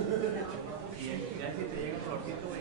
Y ya si te llega un florcito, güey,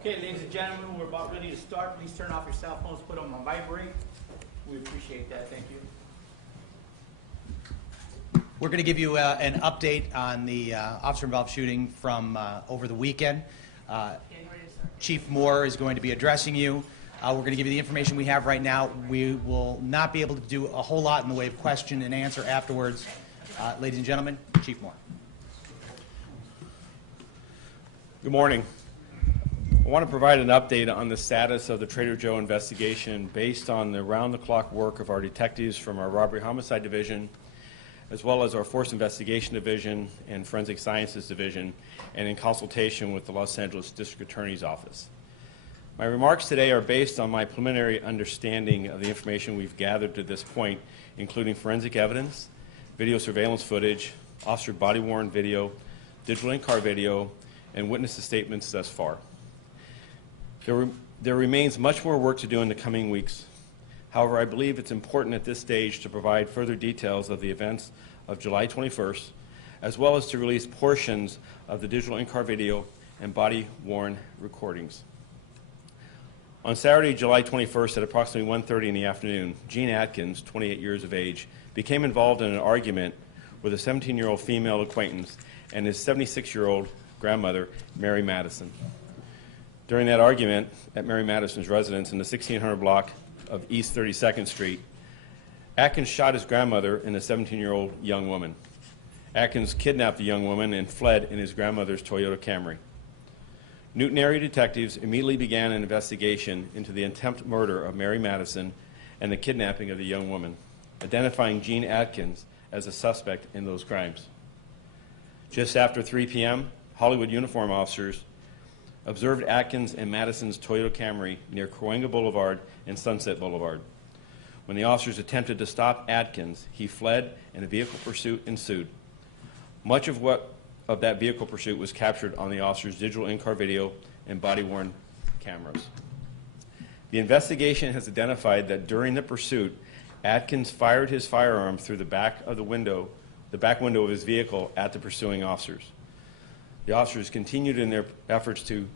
Okay, ladies and gentlemen, we're about ready to start. Please turn off your cell phones, put them on vibrate. We appreciate that. Thank you. We're going to give you an update on the officer-involved shooting from over the weekend. Chief Moore is going to be addressing you. We're going to give you the information we have right now. We will not be able to do a whole lot in the way of question and answer afterwards. Ladies and gentlemen, Chief Moore. Good morning. I want to provide an update on the status of the Trader Joe investigation based on the round-the-clock work of our detectives from our Robbery Homicide Division, as well as our Force Investigation Division and Forensic Sciences Division, and in consultation with the Los Angeles District Attorney's Office. My remarks today are based on my preliminary understanding of the information we've gathered to this point, including forensic evidence, video surveillance footage, officer body-worn video, digital in-car video, and witnesses' statements thus far. There remains much more work to do in the coming weeks. However, I believe it's important at this stage to provide further details of the events of July 21st, as well as to release portions of the digital in-car video and body-worn recordings. On Saturday, July 21st at approximately 1:30 in the afternoon, Gene Atkins, 28 years of age, became involved in an argument with a 17-year-old female acquaintance and his 76-year-old grandmother, Mary Madison. During that argument at Mary Madison's residence in the 1600 block of East 32nd Street, Atkins shot his grandmother and a 17-year-old young woman. Atkins kidnapped the young woman and fled in his grandmother's Toyota Camry. Newton area detectives immediately began an investigation into the attempted murder of Mary Madison and the kidnapping of the young woman, identifying Gene Atkins as a suspect in those crimes. Just after 3 p.m., Hollywood uniform officers observed Atkins and Madison's Toyota Camry near Cahuenga Boulevard and Sunset Boulevard. When the officers attempted to stop Atkins, he fled and a vehicle pursuit ensued. Much of that vehicle pursuit was captured on the officers' digital in-car video and body-worn cameras. The investigation has identified that during the pursuit, Atkins fired his firearm through the back window of his vehicle at the pursuing officers. The officers continued in their efforts to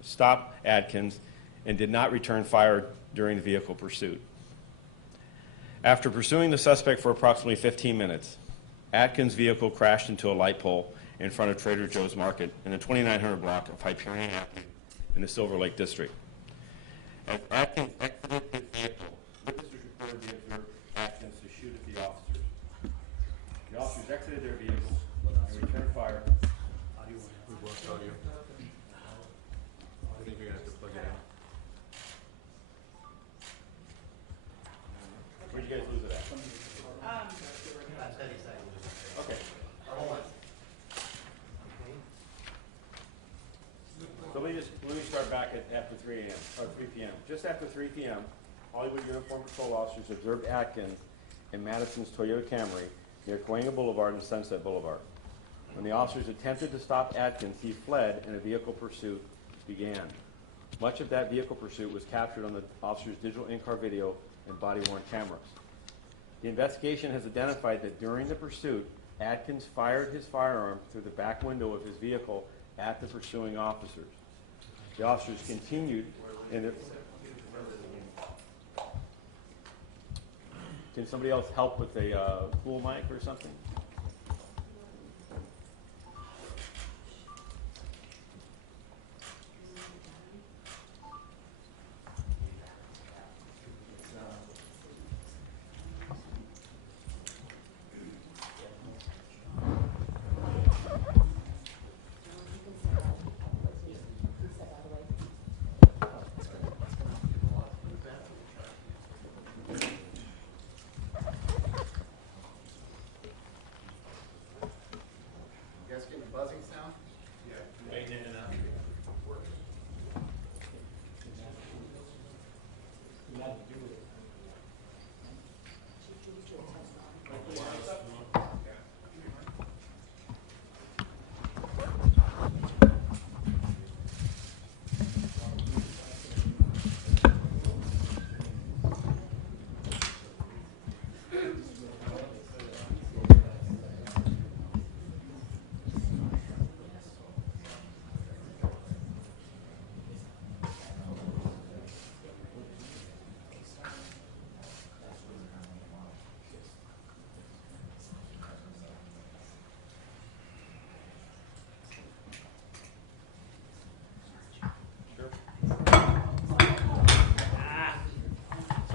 stop Atkins and did not return fire during the vehicle pursuit. After pursuing the suspect for approximately 15 minutes, Atkins' vehicle crashed into a light pole in front of Trader Joe's Market in the 2900 block of Hyperion Avenue in the Silver Lake District. As Atkins exited his vehicle, witnesses reported they observed Atkins to shoot at the officers. The officers exited their vehicle and returned fire. Audio. I think you're going to have to plug it in. Where'd you guys lose it at? Okay. So let me start back at after 3 a.m. or 3 p.m. Just after 3 p.m., Hollywood uniform patrol officers observed Atkins in Madison's Toyota Camry near Cahuenga Boulevard and Sunset Boulevard. When the officers attempted to stop Atkins, he fled and a vehicle pursuit began. Much of that vehicle pursuit was captured on the officers' digital in-car video and body-worn cameras. The investigation has identified that during the pursuit, Atkins fired his firearm through the back window of his vehicle at the pursuing officers. The officers continued in the... Can somebody else help with a pool mic or something?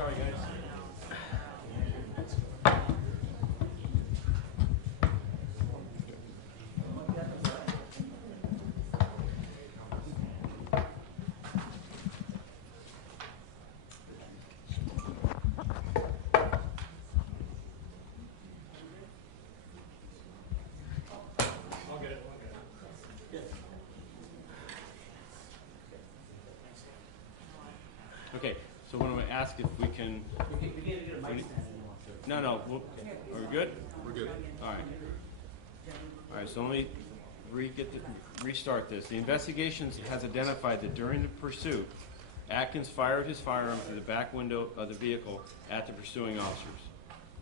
Sorry, guys. Okay, so what I'm going to ask if we can. No, are we good? We're good. All right. All right, so let me restart this. The investigation has identified that during the pursuit, Atkins fired his firearm through the back window of the vehicle at the pursuing officers.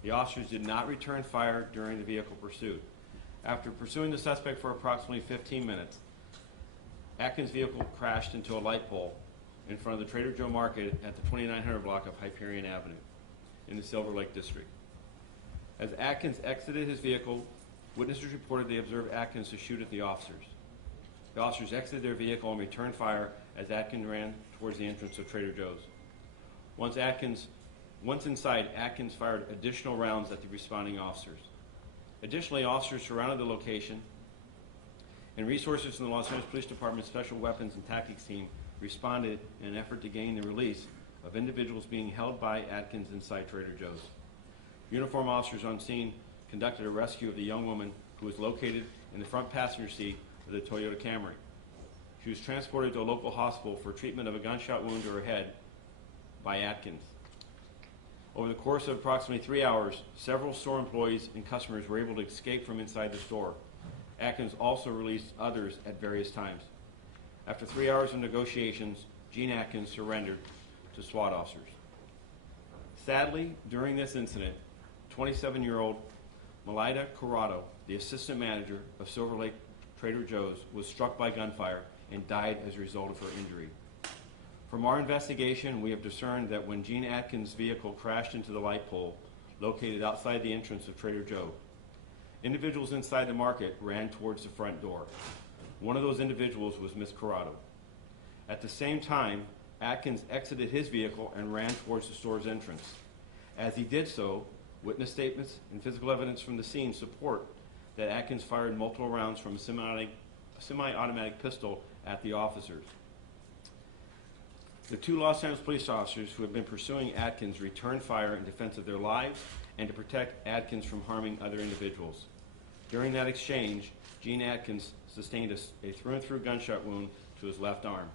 The officers did not return fire during the vehicle pursuit. After pursuing the suspect for approximately 15 minutes, Atkins' vehicle crashed into a light pole in front of the Trader Joe Market at the 2900 block of Hyperion Avenue in the Silver Lake District. As Atkins exited his vehicle, witnesses reported they observed Atkins to shoot at the officers. The officers exited their vehicle and returned fire as Atkins ran towards the entrance of Trader Joe's. Once inside, Atkins fired additional rounds at the responding officers. Additionally, officers surrounded the location, and resources from the Los Angeles Police Department's Special Weapons and Tactics Team responded in an effort to gain the release of individuals being held by Atkins inside Trader Joe's. Uniformed officers on scene conducted a rescue of the young woman who was located in the front passenger seat of the Toyota Camry. She was transported to a local hospital for treatment of a gunshot wound to her head by Atkins. Over the course of approximately 3 hours, several store employees and customers were able to escape from inside the store. Atkins also released others at various times. After 3 hours of negotiations, Gene Atkins surrendered to SWAT officers. Sadly, during this incident, 27-year-old Malaida Corrado, the assistant manager of Silver Lake Trader Joe's, was struck by gunfire and died as a result of her injury. From our investigation, we have discerned that when Gene Atkins' vehicle crashed into the light pole located outside the entrance of Trader Joe, individuals inside the market ran towards the front door. One of those individuals was Miss Corrado. At the same time, Atkins exited his vehicle and ran towards the store's entrance. As he did so, witness statements and physical evidence from the scene support that Atkins fired multiple rounds from a semi-automatic pistol at the officers. The two Los Angeles police officers who had been pursuing Atkins returned fire in defense of their lives and to protect Atkins from harming other individuals. During that exchange, Gene Atkins sustained a through-and-through gunshot wound to his left arm.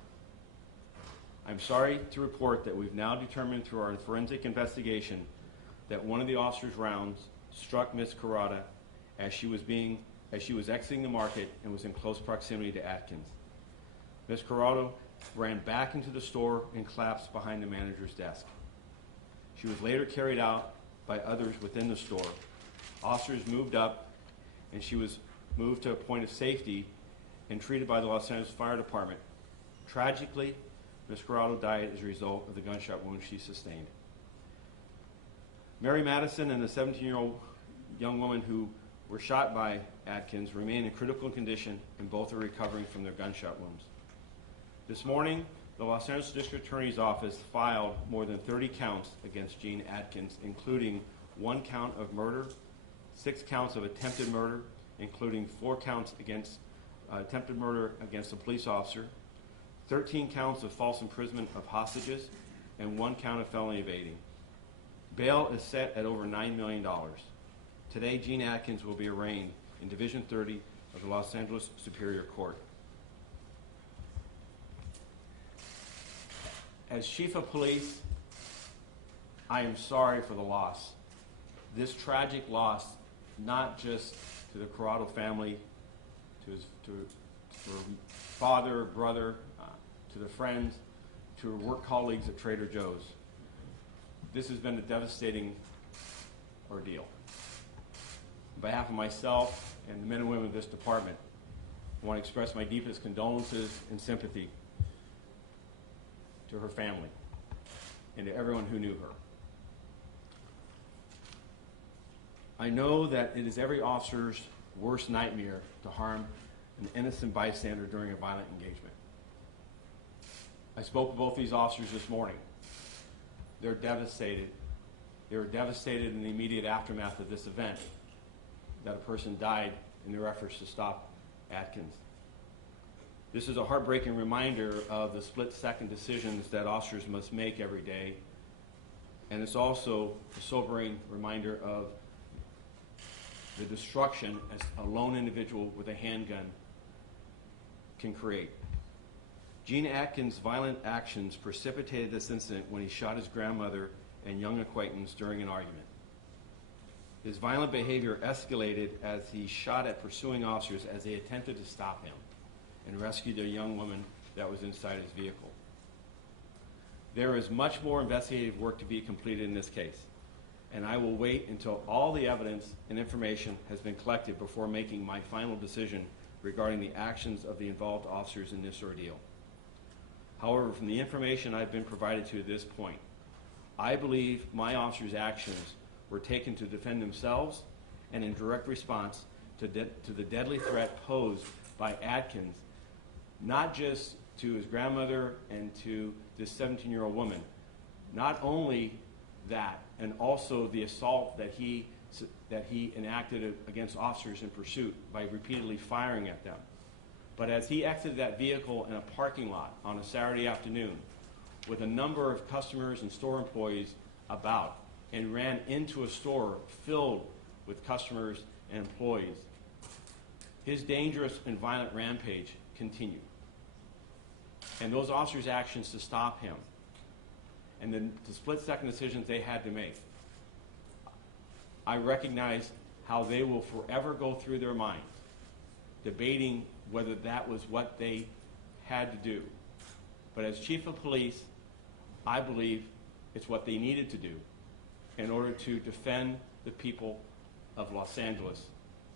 I'm sorry to report that we've now determined through our forensic investigation that one of the officer's rounds struck Ms. Corrado as she was exiting the market and was in close proximity to Atkins. Ms. Corrado ran back into the store and collapsed behind the manager's desk. She was later carried out by others within the store. Officers moved up, and she was moved to a point of safety and treated by the Los Angeles Fire Department. Tragically, Ms. Corrado died as a result of the gunshot wound she sustained. Mary Madison and the 17-year-old young woman who were shot by Atkins remain in critical condition, and both are recovering from their gunshot wounds. This morning, the Los Angeles District Attorney's Office filed more than 30 counts against Gene Atkins, including 1 count of murder, 6 counts of attempted murder, including 4 counts against attempted murder against a police officer, 13 counts of false imprisonment of hostages, and 1 count of felony evading. Bail is set at over $9 million. Today, Gene Atkins will be arraigned in Division 30 of the Los Angeles Superior Court. As Chief of Police, I am sorry for the loss. This tragic loss, not just to the Corrado family, to her father, brother, to the friends, to her work colleagues at Trader Joe's. This has been a devastating ordeal. On behalf of myself and the men and women of this department, I want to express my deepest condolences and sympathy to her family and to everyone who knew her. I know that it is every officer's worst nightmare to harm an innocent bystander during a violent engagement. I spoke with both these officers this morning. they're devastated. They were devastated in the immediate aftermath of this event that a person died in their efforts to stop Atkins. This is a heartbreaking reminder of the split-second decisions that officers must make every day, and it's also a sobering reminder of the destruction as a lone individual with a handgun can create. Gene Atkins' violent actions precipitated this incident when he shot his grandmother and young acquaintance during an argument. His violent behavior escalated as he shot at pursuing officers as they attempted to stop him and rescued a young woman that was inside his vehicle. There is much more investigative work to be completed in this case, and I will wait until all the evidence and information has been collected before making my final decision regarding the actions of the involved officers in this ordeal. However, from the information I've been provided to at this point, I believe my officers' actions were taken to defend themselves and in direct response to the deadly threat posed by Atkins, not just to his grandmother and to this 17-year-old woman. Not only that, and also the assault that he enacted against officers in pursuit by repeatedly firing at them. But as he exited that vehicle in a parking lot on a Saturday afternoon with a number of customers and store employees about and ran into a store filled with customers and employees, his dangerous and violent rampage continued. And those officers' actions to stop him and the split-second decisions they had to make, I recognize how they will forever go through their minds, debating whether that was what they had to do. But as chief of police, I believe it's what they needed to do in order to defend the people of Los Angeles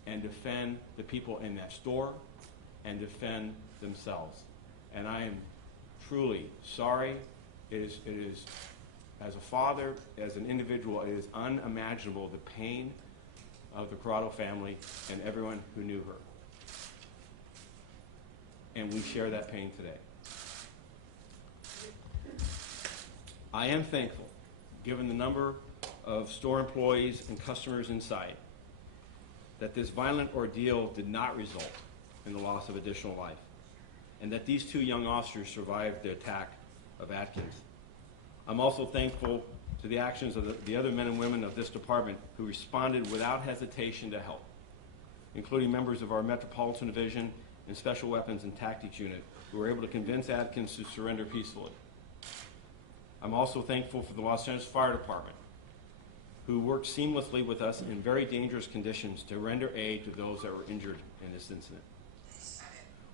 and defend the people in that store and defend themselves. And I am truly sorry. It is, as a father, as an individual, it is unimaginable the pain of the Corrado family and everyone who knew her. And we share that pain today. I am thankful, given the number of store employees and customers inside, that this violent ordeal did not result in the loss of additional life, and that these two young officers survived the attack of Atkins. I'm also thankful to the actions of the other men and women of this department who responded without hesitation to help, including members of our Metropolitan Division and Special Weapons and Tactics Unit who were able to convince Atkins to surrender peacefully. I'm also thankful for the Los Angeles Fire Department, who worked seamlessly with us in very dangerous conditions to render aid to those that were injured in this incident.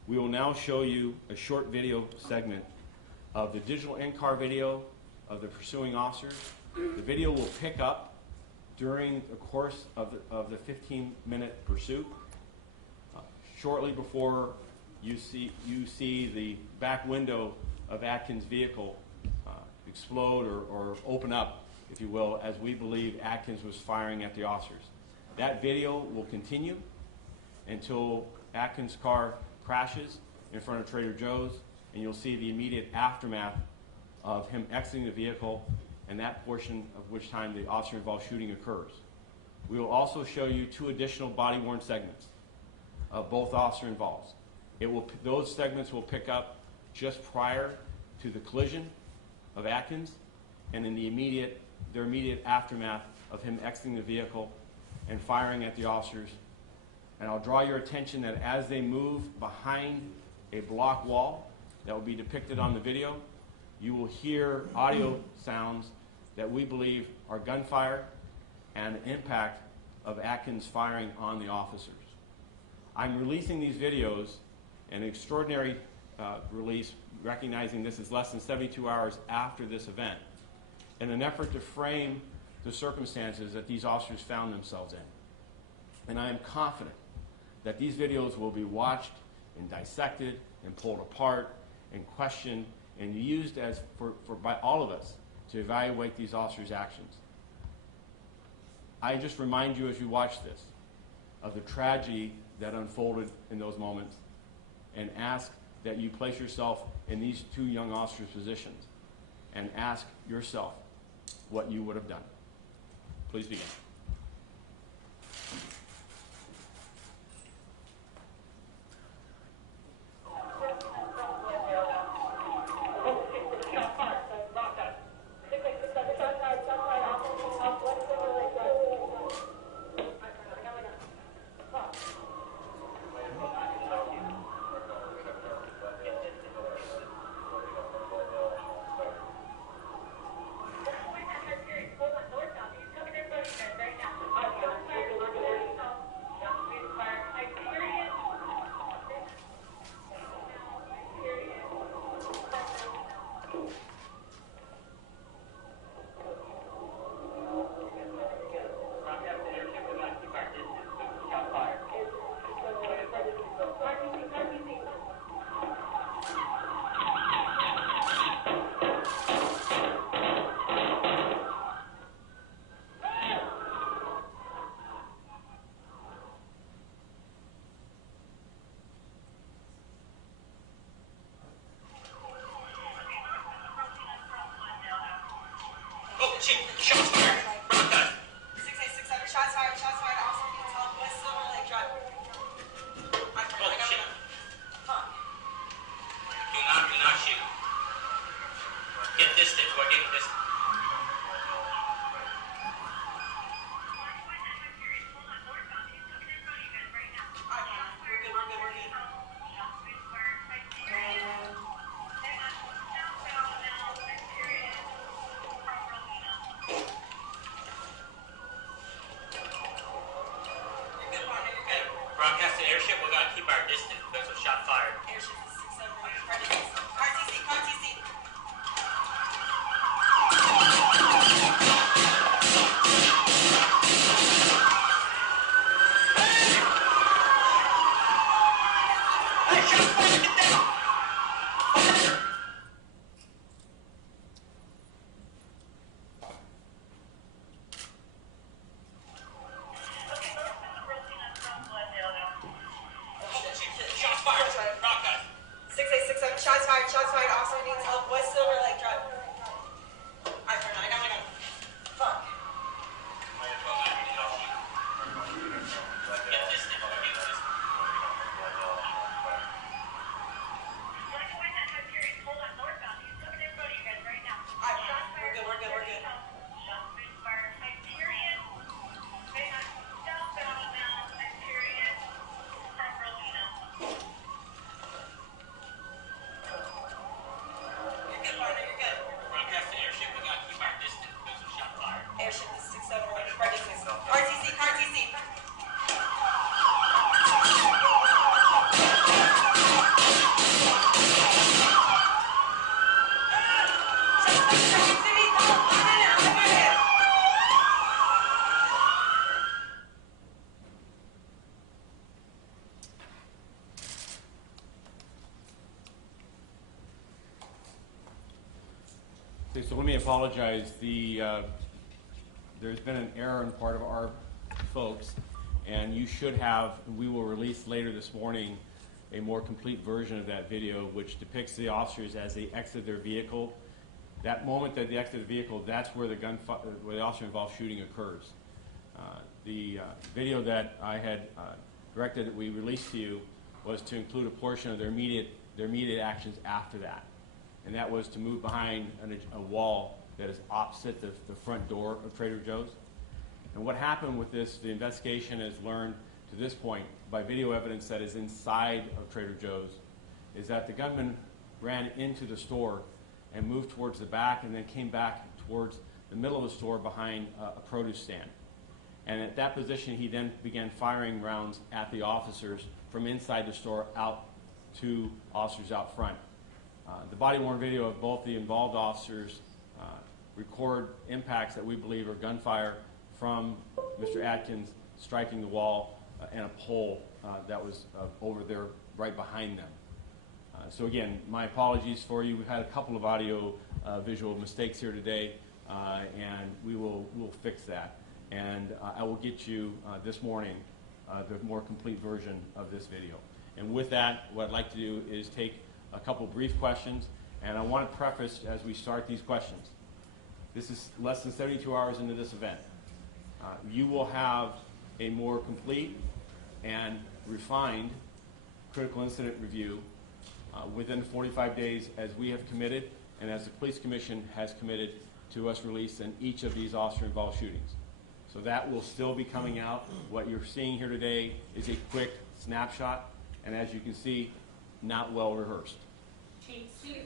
We will now show you a short video segment of the digital in-car video of the pursuing officers. The video will pick up during the course of the 15-minute pursuit. Shortly before you see the back window of Atkins' vehicle explode or open up, if you will, as we believe Atkins was firing at the officers. That video will continue until Atkins' car crashes in front of Trader Joe's, and you'll see the immediate aftermath of him exiting the vehicle and that portion of which time the officer-involved shooting occurs. We will also show you two additional body-worn segments of both officer-involved. Those segments will pick up just prior to the collision of Atkins and in their immediate aftermath of him exiting the vehicle and firing at the officers. And I'll draw your attention that as they move behind a block wall that will be depicted on the video, you will hear audio sounds that we believe are gunfire and the impact of Atkins firing on the officers. I'm releasing these videos, an extraordinary release, recognizing this is less than 72 hours after this event, in an effort to frame the circumstances that these officers found themselves in. And I am confident that these videos will be watched and dissected and pulled apart and questioned and used by all of us to evaluate these officers' actions. I just remind you as you watch this of the tragedy that unfolded in those moments and ask that you place yourself in these two young officers' positions and ask yourself, what you would have done. Please begin. Shots fired. Rock gun. 686 shots fired. Shots fired. Also being held with Silver Lake Drive. Oh, shit. Fuck. Do not shoot. Get distant. We're getting distant. Broadcast to airship, we're going to keep our distance. That's a shot fired. Airship is 671. Car TC, car TC. Hey, shot fired, get down! Shots fired. Rock gun. 6867. Shots fired. Shots fired. Also being held with Silver Lake Drive. I got my gun. Fuck. Get distant. Get distant. We're good. Broadcast to airship, we're going to keep our distance. There's a shot fired. Airship is 671. Car TC. Okay, so let me apologize. There's been an error in part of our folks, and you should have, we will release later this morning, a more complete version of that video which depicts the officers as they exit their vehicle. That moment that they exit the vehicle, that's where where the officer-involved shooting occurs. The video that I had directed that we released to you was to include a portion of their immediate actions after that. And that was to move behind a wall that is opposite the front door of Trader Joe's. And what happened with this, the investigation has learned to this point, by video evidence that is inside of Trader Joe's, is that the gunman ran into the store and moved towards the back and then came back towards the middle of the store behind a produce stand. And at that position, he then began firing rounds at the officers from inside the store out to officers out front. The body-worn video of both the involved officers record impacts that we believe are gunfire from Mr. Atkins striking the wall and a pole that was over there right behind them. So again, my apologies for you. We've had a couple of audio visual mistakes here today, and we'll fix that. And I will get you this morning the more complete version of this video. And with that, what I'd like to do is take a couple brief questions, and I want to preface as we start these questions. This is less than 72 hours into this event. You will have a more complete and refined critical incident review within 45 days, as we have committed and as the Police Commission has committed to us release in each of these officer-involved shootings. So that will still be coming out. What you're seeing here today is a quick snapshot, and as you can see, not well rehearsed.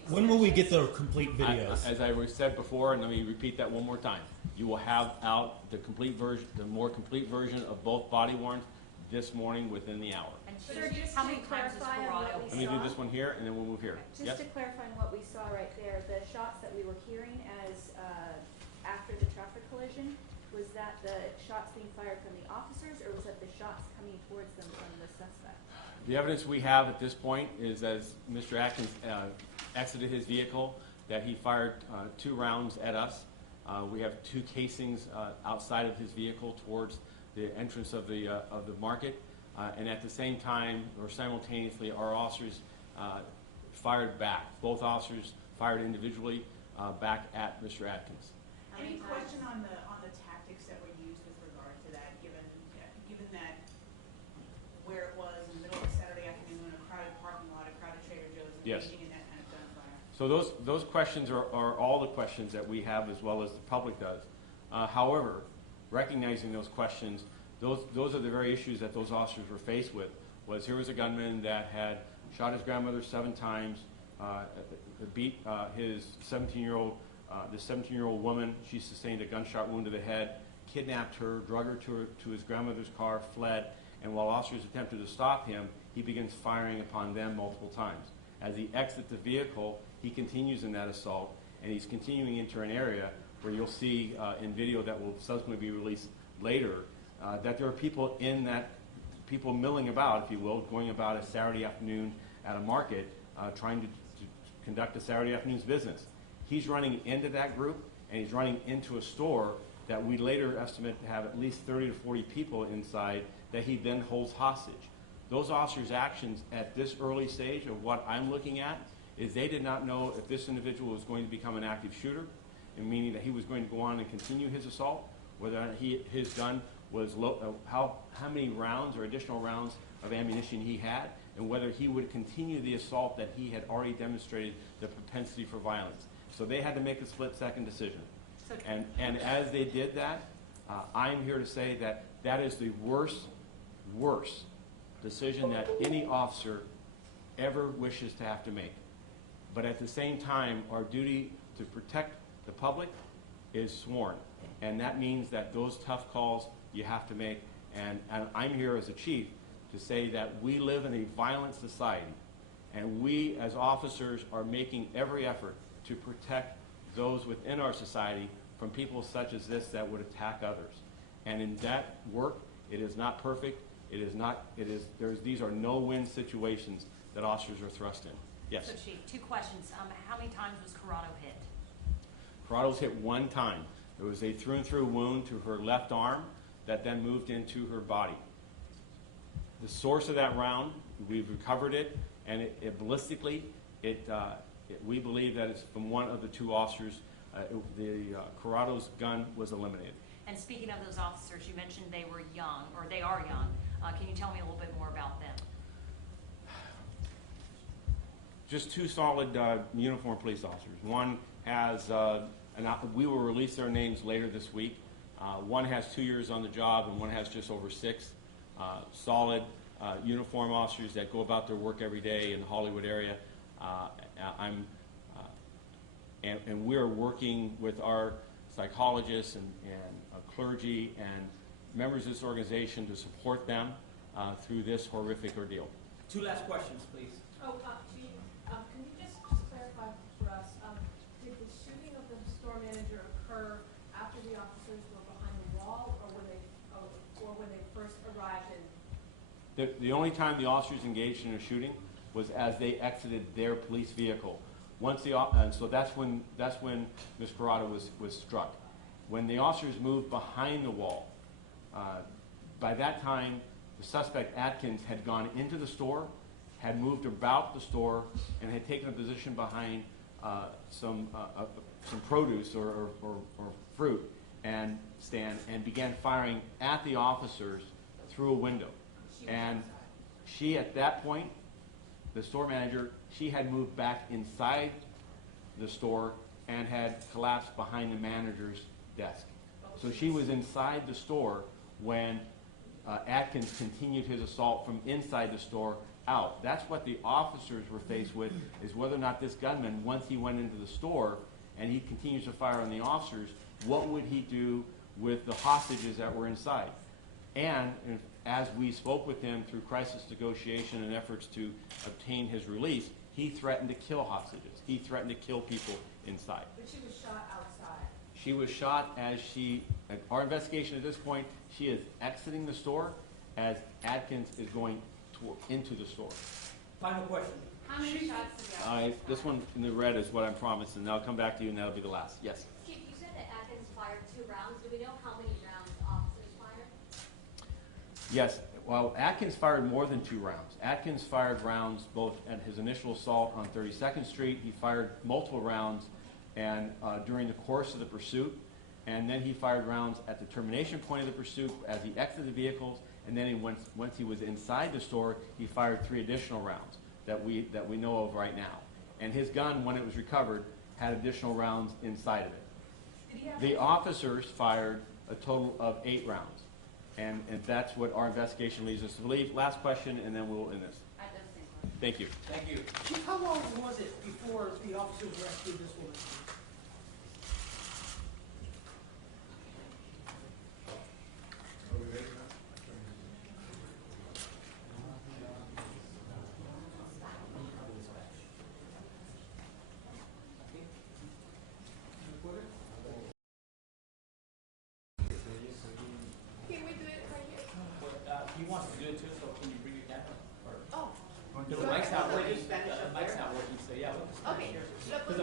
When will we get the complete videos? As I said before, and let me repeat that one more time, you will have out the complete version, the more complete version of both body worns this morning within the hour. And Sir, just how to many times is clarify on what Corrado? we Let me do saw. this one here, and then we'll move here. Just Yes? to clarify on what we saw right there, the shots that we were hearing as, after the traffic collision, was that the shots being fired from the officers, or was that the shots coming towards them from the suspect? The evidence we have at this point is as Mr. Atkins exited his vehicle, that he fired 2 rounds at us. We have 2 casings outside of his vehicle towards the entrance of the market. And at the same time, or simultaneously, our officers fired back. Both officers fired individually back at Mr. Atkins. Any question on the tactics that were used with regard to that, given that where it was in the middle of a Saturday afternoon in a crowded parking lot, a crowded Trader Joe's, and Yes. engaging in that kind of gunfire? So those questions are all the questions that we have as well as the public does. However, recognizing those questions, those are the very issues that those officers were faced with. Was here was a gunman that had shot his grandmother 7 times, beat his 17-year-old woman. She sustained a gunshot wound to the head, kidnapped her, drug her to his grandmother's car, fled, and while officers attempted to stop him, he begins firing upon them multiple times. As he exits the vehicle, he continues in that assault, and he's continuing into an area where you'll see in video that will subsequently be released later that there are people in that, people milling about, if you will, going about a Saturday afternoon at a market trying to conduct a Saturday afternoon's business. He's running into that group, and he's running into a store that we later estimate to have at least 30 to 40 people inside that he then holds hostage. Those officers' actions at this early stage of what I'm looking at is they did not know if this individual was going to become an active shooter, and meaning that he was going to go on and continue his assault, whether or not his gun was how many rounds or additional rounds of ammunition he had, and whether he would continue the assault that he had already demonstrated the propensity for violence. So they had to make a split-second decision. And as they did that, I'm here to say that that is the worst decision that any officer ever wishes to have to make. But at the same time, our duty to protect the public is sworn. And that means that those tough calls you have to make. And I'm here as a chief to say that we live in a violent society, and we as officers are making every effort to protect those within our society from people such as this that would attack others. And in that work, it is not perfect. These are no-win situations that officers are thrust in. Yes? So Chief, 2 questions. How many times was Corrado hit? Corrado was hit 1 time. There was a through-and-through wound to her left arm that then moved into her body. The source of that round, we've recovered it, and ballistically, we believe that it's from one of the 2 officers. Corrado's gun was eliminated. And speaking of those officers, you mentioned they were young, or they are young. Can you tell me a little bit more about them? Just 2 solid uniformed police officers. One has, we will release their names later this week. One has 2 years on the job, and one has just over 6. Solid uniform officers that go about their work every day in the Hollywood area. And we're working with our psychologists and clergy and members of this organization to support them through this horrific ordeal. 2 last questions, please. Chief, can you just clarify for us, did the shooting of the store manager occur after the officers were behind the wall, or when they first arrived in? The only time the officers engaged in a shooting was as they exited their police vehicle. And so that's when Ms. Corrado was struck. When the officers moved behind the wall, by that time, the suspect, Atkins, had gone into the store, had moved about the store, and had taken a position behind some produce or fruit and stand and began firing at the officers through a window. And she, at that point, the store manager, she had moved back inside the store and had collapsed behind the manager's desk. So she was inside the store when Atkins continued his assault from inside the store out. That's what the officers were faced with, is whether or not this gunman, once he went into the store and he continues to fire on the officers, what would he do with the hostages that were inside? And as we spoke with him through crisis negotiation and efforts to obtain his release, he threatened to kill hostages. He threatened to kill people inside. But she was shot outside. She was shot as our investigation at this point, she is exiting the store as Atkins is going into the store. Final question. How many shots did the officers This one in the red is what I'm promising, and I'll come back to you and that'll be the last. Yes? Chief, you said that Atkins fired 2 rounds. Do we know how many rounds officers fired? Yes. Well, Atkins fired more than 2 rounds. Atkins fired rounds both at his initial assault on 32nd Street. He fired multiple rounds and during the course of the pursuit. And then he fired rounds at the termination point of the pursuit as he exited the vehicles. And then once he was inside the store, he fired 3 additional rounds that we know of right now. And his gun, when it was recovered, had additional rounds inside of it. The officers fired a total of 8 rounds. And that's what our investigation leads us to believe. Last question, and then we'll end this. Thank you. Thank you. Chief, how long was it before the officers rescued this woman? Can we do it right here? He wants to do it too, so can you bring your camera? Oh. Because the mic's not working. The mic's not working, so yeah. Okay. Because